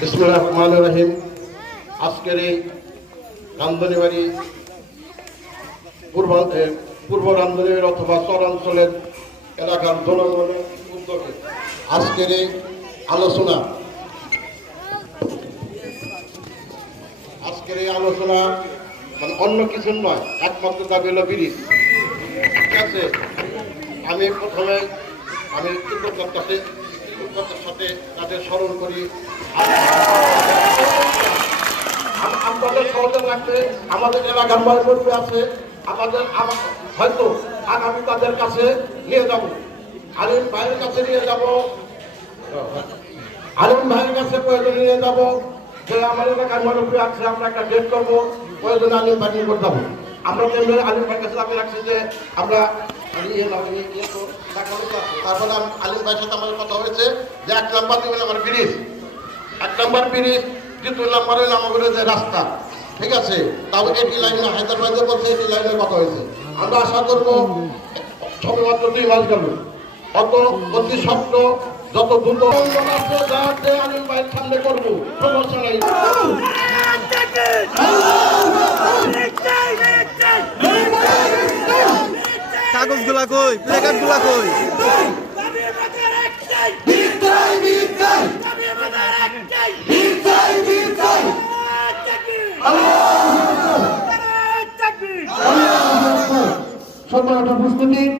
বিসমিল্লাহির রহমানির রহিম। আজকের এই রামধনীবাড়ি পূর্ব রামধনীবাড়ি অথবা চরাঞ্চলের এলাকার জনগণের উদ্যোগে আজকের এই আলোচনা মানে অন্য কিছু নয়, একমাত্র দাবি হলো ব্রিজ। ঠিক আছে, আমি প্রথমে কৃতজ্ঞতার সাথে তাদের স্মরণ করি। আমাদের সহজে রাখতে আমাদের এলাকার ময়মুরব্বী আছে, হয়তো আগামী তাদের কাছে নিয়ে যাব, আলিম ভাইয়ের কাছে নিয়ে যাব, আলিম ভাইয়ের কাছে প্রয়োজনে নিয়ে যাব যে আমার এলাকার ময়মুরব্বী আছে, আমরা একটা ডেট করবো, প্রয়োজনে আলিম ভাই নিয়ে করতে হবে। আমরা তেমনি আলিম ভাইয়ের কাছে দাবি রাখছি যে আমরা তারপরে আলিম ভাইয়ের সাথে আমাদের কথা হয়েছে যে 1 নাম্বার দিবেন আমার ব্রিজ, 1 নাম্বার ব্রিজ, 2 নাম্বারে আমাদের যে রাস্তা। ঠিক আছে, তাও এটি লাইনে হায়দ্রাবাদে বলছে, এটি লাইনের কথা হয়েছে। আমরা আশা করবো সবে মাত্র 2 মাস গেল, অতি সত্য যত দ্রুত আলিম ভাইয়ের সামনে করবো, সমস্যা নেই। কাগজগুলা কই, প্লেকার্ডগুলা কই? সম্মানিত উপস্থিতি।